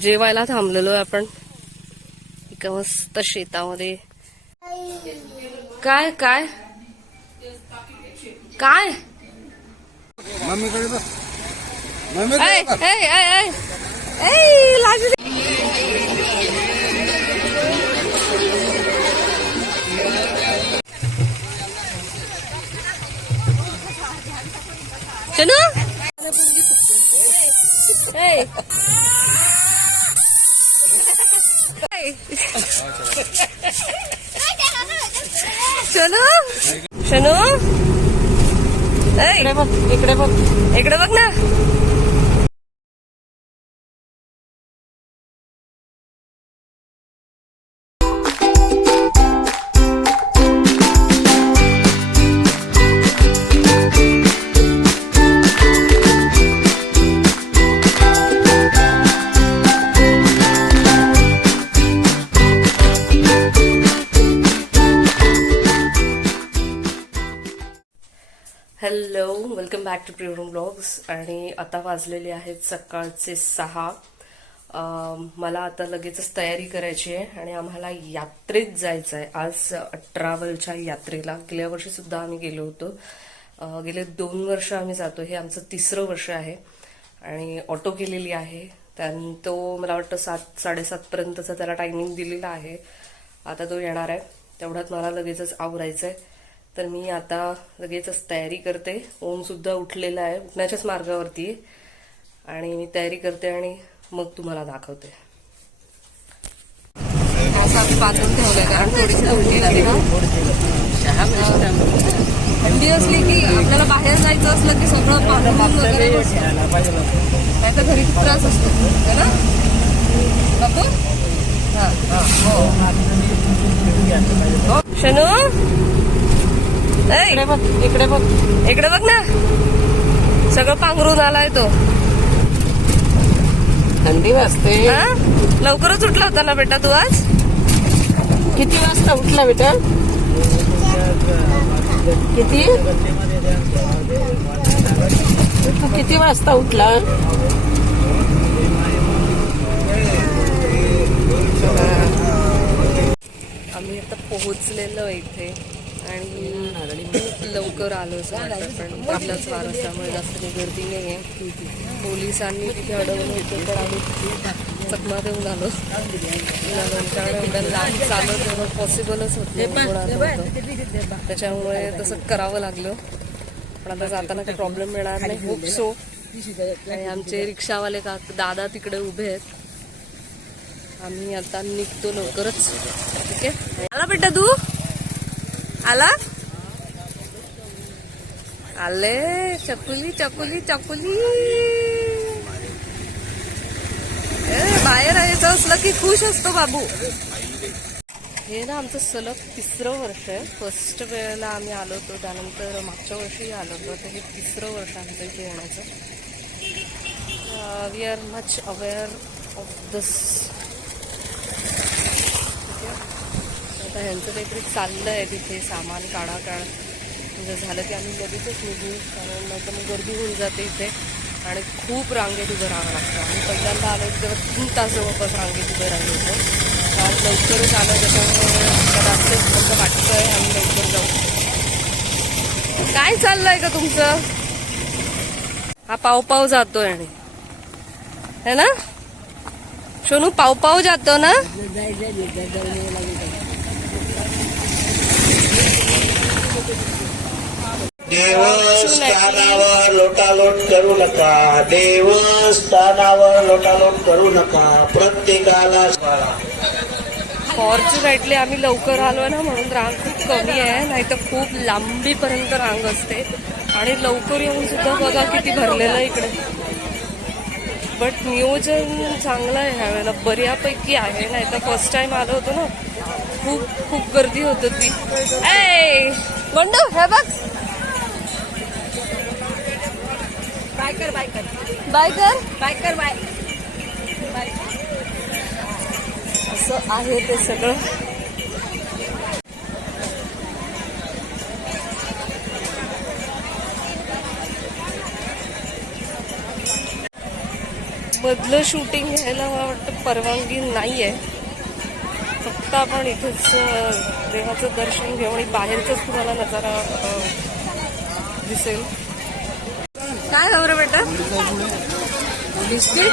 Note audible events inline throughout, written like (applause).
जेवायला थांबलेलो आहे आपण. एका मस्त शेतामध्ये. काय काय? काय? मम्मीकडे बघ मम्मी ऐ, ऐ, ऐ, ऐ. ऐ, लागली. चनू ऐ. ऐ. शनू? शनू. इकडे बघ इकडे बघ. इकडे बघ ना. वेलकम बॅक टू प्रिवरूम ब्लॉग्स. आणि आता वाजलेले आहेत सकाळचे सहा. मला आता लगेचच तयारी करायची आहे आणि आम्हाला यात्रेत जायचं आहे. आज ट्रॅव्हलच्या यात्रेला गेल्या वर्षीसुद्धा आम्ही गेलो होतो. गेले दोन वर्ष आम्ही जातो. हे आमचं तिसरं वर्ष आहे. आणि ऑटो केलेली आहे. त्यान तो मला वाटतं सात साडेसातपर्यंतचा त्याला टायमिंग दिलेला आहे. आता तो येणार आहे. तेवढ्यात मला लगेचच आवरायचं आहे तर मी आता लगेचच तयारी करते. ओम सुद्धा उठलेला आहे उठण्याच्याच मार्गावरती आहे. आणि मी तयारी करते आणि मग तुम्हाला दाखवते. ठेवलंय कारण थोडीशी थंडी लागली ना. थंडी असली की आपल्याला बाहेर जायचं असलं की सगळं पाणी वगैरे नाही तर घरी त्रास असतो. है ना? हा हो. शनू? इकडे बघ इकडे बघ. इकडे बघ ना. सगळं पांघरून आलाय तो. थंडी वाजते? लवकरच उठला होता ना बेटा तू आज? किती वाजता उठला बेटा? किती? तू किती वाजता उठला? आम्ही आता पोहोचलेलो इथे. आणि लवकर आलो पण आपलाच वार असल्यामुळे जास्त काही गर्दी नाही आहे. पोलिसांनी तिथे अडवलं होतं तर आम्ही चकमा देऊन आलो. कारण चालत एवढं पॉसिबलच होत नाही त्याच्यामुळे तसं करावं लागलं. पण आता जाताना काही प्रॉब्लेम येणार नाही होप सो आणि आमचे रिक्षावाले का दादा तिकडे उभे आहेत. आम्ही आता निघतो लवकरच. ठीक आहे? आला बेटा तू? आला? आले चकुली चकुली चकुली. ए, बाहेर यायचं असलं की खुश असतो बाबू. हे ना आमचं सलग तिसरं वर्ष आहे. फर्स्ट वेळेला आम्ही आलो होतो त्यानंतर मागच्या वर्षी आलो होतो तर हे तिसरं वर्ष आमचं इथे येण्याचं. We are much aware of this आता ह्यांचं काहीतरी चाललं आहे तिथे सामान काढा काढ. म्हणजे झालं की आम्ही लगेचच निघू कारण नाही तर मग गर्दी होऊन जाते इथे. आणि खूप रांगेत उभं राहावं लागतं. आम्ही पहिल्यांदा आलो तेव्हा तीन तास जवळपास रांगेत उभं राहिलो होतो. कारण लवकरच आलं त्याच्यामुळे कदाचित असं आहे आम्ही लवकर जाऊ. काय चाललं आहे का तुमचं? हा पाव पाव आहे आणि. है ना? सोनू पावपाव जातो ना? देवस्थानावर लोटालोट करू नका. देवस्थानावर लोटालोट करू नका. प्रत्येकाला फॉर्च्युनेटली आम्ही लवकर आलो ना म्हणून रांग खूप कमी आहे नाही तर खूप लांबीपर्यंत रांग असते. आणि लवकर येऊन सुद्धा बघा किती भरलेलं आहे इकडे. बट नियोजन चांगलं आहे ह्या वेळेला. बऱ्यापैकी आहे नाही तर फर्स्ट टाइम आलो होतो ना. खूप खूप गर्दी होत होती. ए बंडू हे बघ. बाय कर बाय कर बाय. असं आहे ते सगळं. मधलं शूटिंग घ्यायला मला वाटतं परवानगी नाही आहे फक्त आपण इथेच देवाचं दर्शन घेऊ आणि बाहेरच तुम्हाला नजारा दिसेल. काय खबर बेटा? बिस्किट?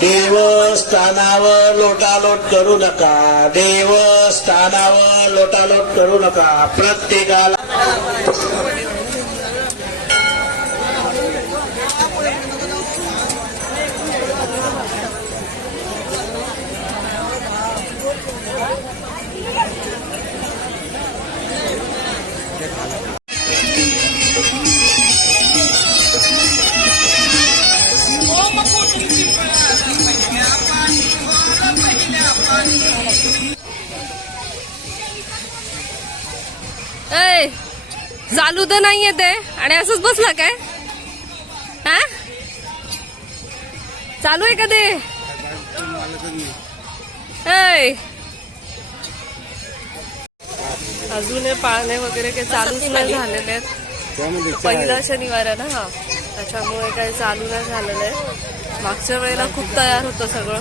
देवस्थानावर लोटालोट करू नका. देवस्थानावर लोटालोट करू नका. प्रत्येकाला चालू तर नाहीये ते आणि असंच बसला काय? हा? चालू आहे का ते? अजून हे पाळणे वगैरे काही चालूच नाही झालेले आहेत. पहिला शनिवार आहे ना हा. त्याच्यामुळे काही चालू नाही झालेलं आहे. मागच्या वेळेला खूप तयार होतं सगळं.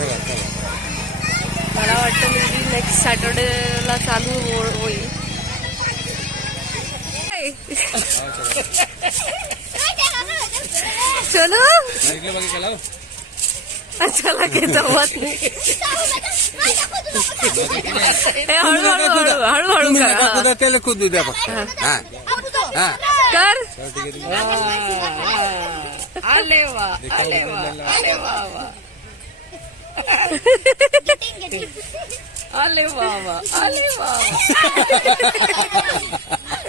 मला वाटतं मे नेक्स्ट सॅटर्डेला चालू हो- होईल. चलो। चला की जमत नाही हळूहळू हळूहळू करा. त्याला कुदू द्या हा. हा. कर. आले वा आले वा आले वा वा. आले वा वा आले वा. (laughs)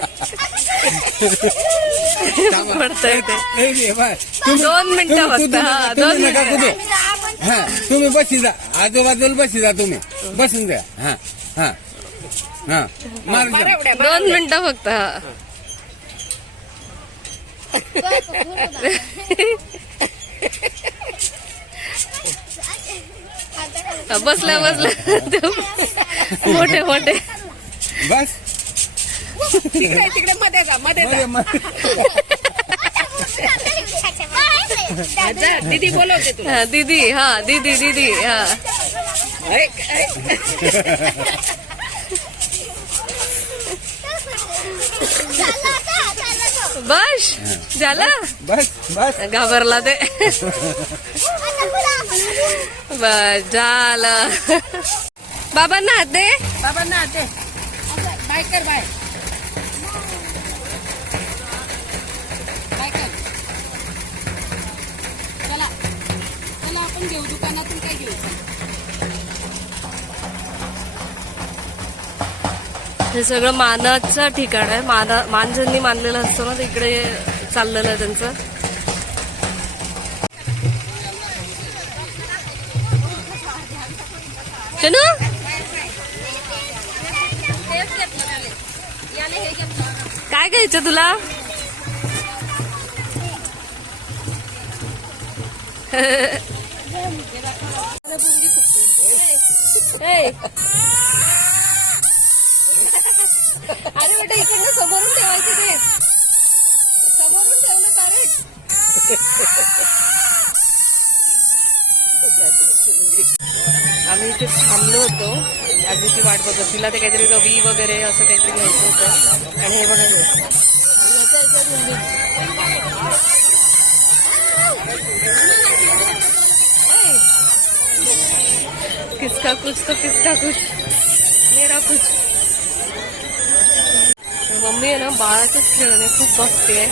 पडतंय ते ए, ए, बाय. तुम्ही- दोन मिनिटं तुम्ही फक्त, कुदू हा, नका, दोन तुम्ही नका मिनिटं. कुदू हा तुम्ही बसी जा आजूबाजूला बसी जा तुम्ही बसून द्या हा हा हा मारून द्या दोन मिनिटं फक्त हा बसल्या बसल्या मोठे मोठे बस तिकडे तिकडे मध्ये जा मध्ये मध्ये मध्ये. जा दीदी बोलवते तुला. हा दीदी हा दीदी दीदी हा. ऐक, ऐक. बस झाला? बस बस. घाबरला ते. बस झालं. बाबांना हात दे. बाबांना दे. बाय कर बाय बाय कर चला चला आपण घेऊ दुकानातून काय घ्यायचं हे सगळं मानाचं ठिकाण आहे. माना मान ज्यांनी मानलेलं असतं ना तिकडे इकडे चाललेलं आहे त्यांचं. काय घ्यायचं तुला? (laughs) अरे बेटा इकडनं समोरून ठेवायचे ते समोरून ठेव ना कारण आम्ही इथे थांबलो होतो आजीची वाट बघत तिला ते काहीतरी रवी वगैरे असं काहीतरी घ्यायचं होतं आणि हे बघा किसका कुछ तो किसका कुछ मेरा कुछ मम्मी आहे ना बाळाचेच खेळणे खूप बघते.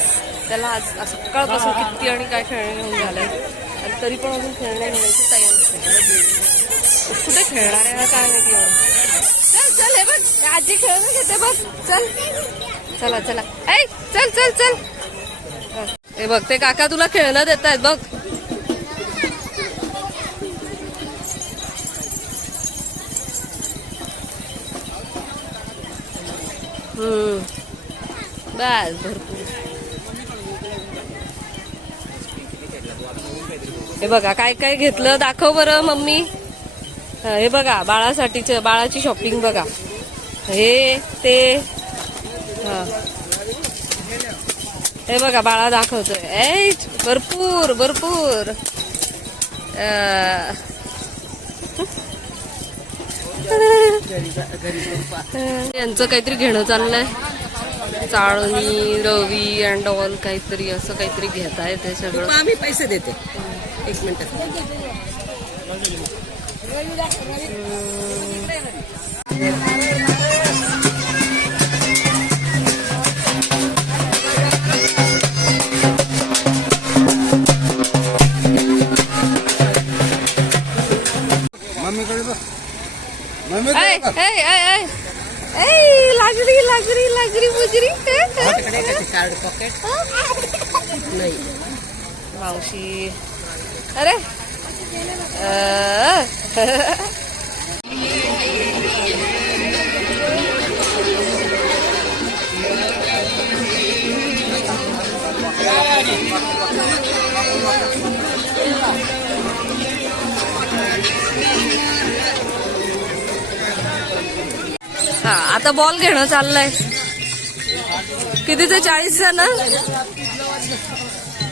त्याला आज सकाळपासून किती आणि काय खेळणे घेऊन झालंय. आणि तरी पण अजून खेळण्या घेण्याची तयारी कुठे खेळणार आहे काय माहिती चल चल हे बघ. आजी खेळणं घेते बघ. चल. चला चला. ऐ चल चल चल. हे बघ ते काका तुला खेळणं देत आहेत बघ. बस भरपूर. हे बघा काय काय घेतलं? दाखव बरं मम्मी. हे बघा बाळासाठीच बाळाची शॉपिंग बघा. हे ते. हे. बघा बाळा दाखवतोय. ए भरपूर भरपूर. यांचं काहीतरी घेणं चाललंय. चाळणी रवी अँड ऑल काहीतरी असं काहीतरी घेत आहे ते सगळं. आम्ही पैसे देते. एक मिनिट. मम्मीकडे लागरी लागरी लागरी बुजरी कार्ड पॉकेट नाही मावशी अरे हा आता बॉल घेणं चाललंय. कितीचे? चाळीस ना?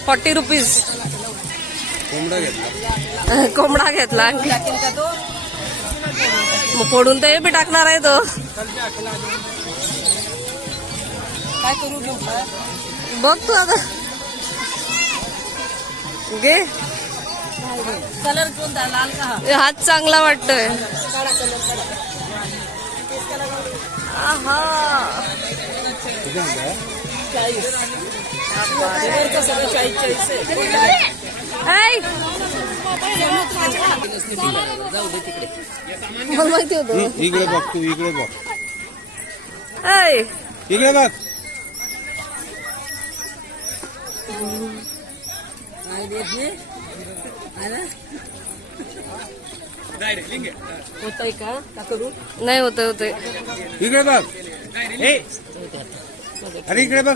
फॉर्टी रुपीज कोंबडा घेतला. कोंबडा घेतला. मग फोडून ते बी टाकणार आहे तो. काय करू घेऊ बघ तू आता. घे. कलर कोणता? लाल का हा? हे हात चांगला वाटतोय. इकडे बघ तू इकडे बघ. ऐ इकडे बघ. काय देत नाही ना होतंय का? का करू? नाही होते होते इकडे बघ. ए! अरे इकडे बघ.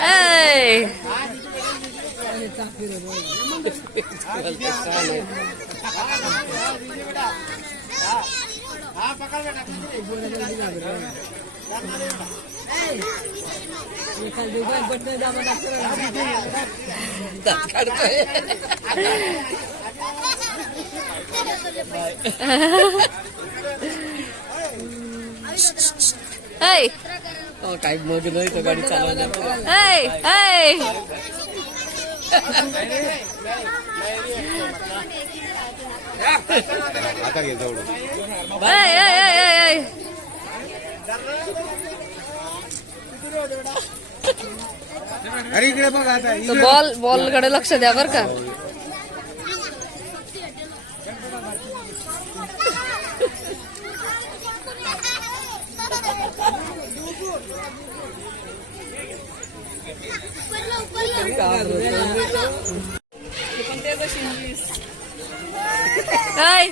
ऐ काय मग नाही तर गाडी ऐ आता घे जवळ अरे इकडे बघ आता तो इकडे. बॉल बॉलकडे लक्ष द्या बर का.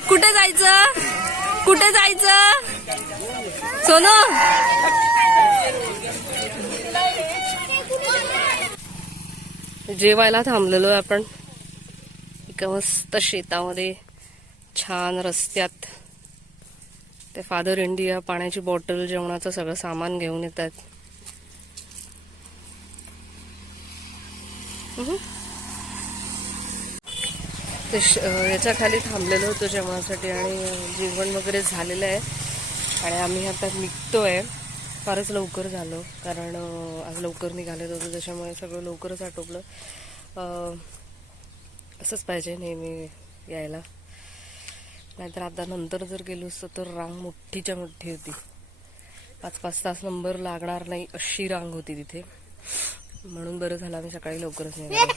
कुठे जायचं? कुठे जायचं? सोनू? जेवायला थांबलेलो आहे आपण. एका मस्त शेतामध्ये छान रस्त्यात. ते फादर इंडिया पाण्याची बॉटल जेवणाचं सगळं सामान घेऊन येत आहेत ते श- याच्या खाली थांबलेलो होतो जेवणासाठी आणि जेवण वगैरे झालेलं आहे. आणि आम्ही आता निघतो आहे फारच लवकर झालं कारण आज लवकर निघालेत होतो त्याच्यामुळे सगळं लवकरच आटोपलं. असंच पाहिजे नेहमी यायला. नाहीतर आता नंतर जर गेलो असतो तर रांग मोठीच्या मोठी होती. पाच पाच तास नंबर लागणार नाही अशी रांग होती तिथे. म्हणून बरं झालं आम्ही सकाळी लवकरच निघालो.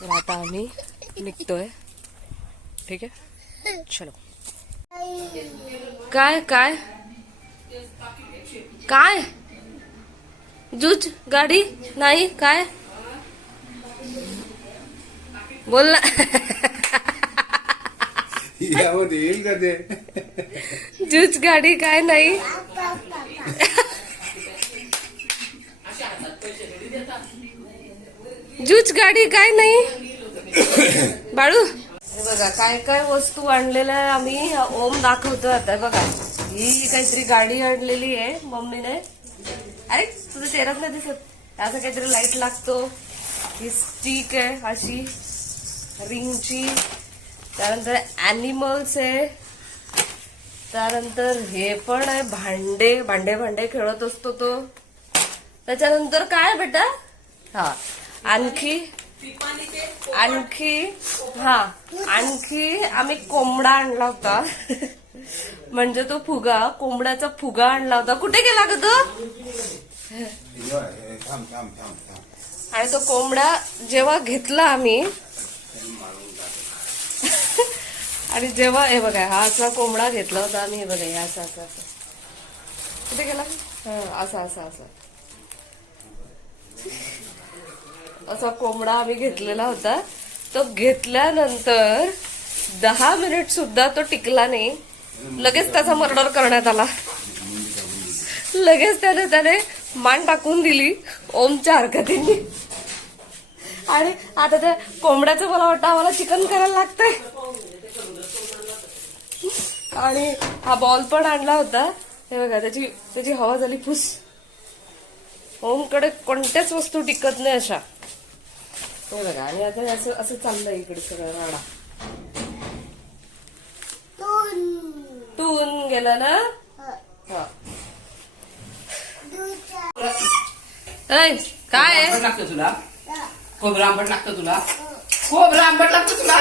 तर आता आम्ही निघतोय. ठीक आहे? चलो. काय काय? काय? जूच गाडी? नाही काय? बोल ना. यामध्ये येईल का ते? जूच गाडी काय नाही. जूच गाडी काय नाही. बाळू. हे बघा काय काय वस्तू आणलेल्या आम्ही. ओम दाखवतो आता बघा. ही काहीतरी गाडी आणलेली आहे मम्मीने. अरे तुझा चेहराच नाही दिसत. असं काहीतरी लाइट लागतो. ही स्टिक आहे अशी. रिंगची त्यानंतर अॅनिमल्स आहे. त्यानंतर हे पण आहे भांडे. भांडे भांडे खेळत असतो तो. त्याच्यानंतर काय बेटा? हा आणखी. आणखी हा आणखी आम्ही कोंबडा आणला होता. (laughs) म्हणजे तो फुगा कोंबड्याचा फुगा आणला होता. कुठे गेला ग तो? आणि तो कोंबडा जेव्हा घेतला आम्ही आणि जेव्हा हे बघा हा असा कोंबडा घेतला होता आम्ही हे बघा असा असा असा. कुठे गेला? असा असा असा. असा कोंबडा आम्ही घेतलेला होता. तो घेतल्यानंतर दहा मिनिट सुद्धा तो टिकला नाही. लगेच त्याचा मर्डर करण्यात आला. लगेच त्याने त्याने मान टाकून दिली ओमच्या हरकतींनी. आणि आता त्या कोंबड्याचं मला वाटतं आम्हाला चिकन करायला लागतंय. आणि हा बॉल पण आणला होता. हे बघा त्याची त्याची हवा झाली फुस. ओमकडे कोणत्याच वस्तू टिकत नाही अशा. हे बघा आणि आता असं असं चाललंय इकडे सगळं राडा. टून गेला ना? हा. ऐ, काय आहे? आंबट लागतं तुला? खोबरं आंबट लागतं तुला? खोबरं आंबट लागतं तुला?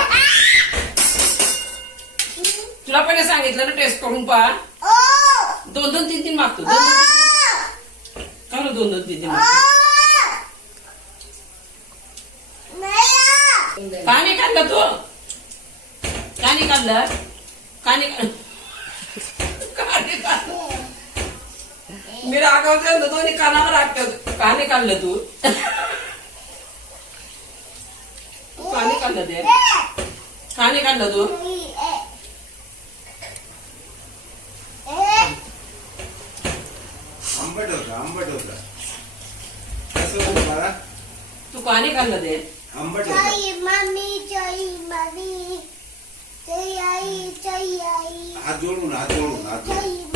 तुला पहिले सांगितलं ना टेस्ट करून पहा. दोन दोन तीन तीन मागतो. दोन दोन का दोन दोन तीन तीन मागतो. का नाही काढलं तू? का नाही काढलं? का नाही काढ- का नाही काढलं मी रागवते ना दोन्ही कानावर रागतात का नाही काढलं तू? तू का नाही काढलं ते? का नाही काढलं तू? आंबट होता आंबट होता. कसं होतं मला तू का नाही काढलं ते? आंबट होता. हात जोडून हात जोडून हात जोडून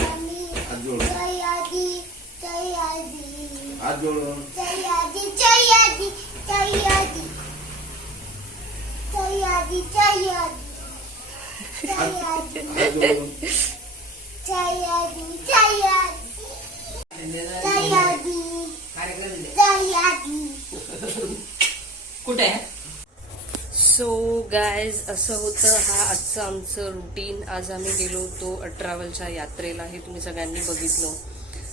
हात जोडून हात जोडून हात जोडून कुठे आहे? सो गायज असं होतं. हा आजचं आमचं रुटीन आज आम्ही गेलो होतो ट्रॅव्हलच्या यात्रेला. हे तुम्ही सगळ्यांनी बघितलं.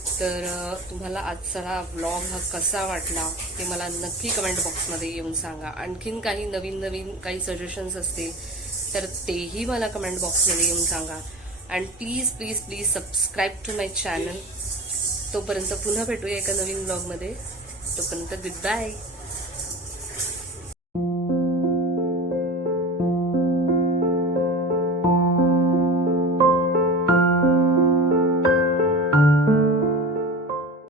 तर तुम्हाला आजचा ब्लॉग व्लॉग हा कसा वाटला ते मला नक्की कमेंट बॉक्समध्ये येऊन सांगा. आणखीन काही नवीन नवीन काही सजेशन्स असतील तर तेही मला कमेंट बॉक्समध्ये येऊन सांगा. And please please please subscribe to my channel तोपर्यंत पुन्हा भेटूया एका नवीन ब्लॉगमध्ये तोपर्यंत गुड बाय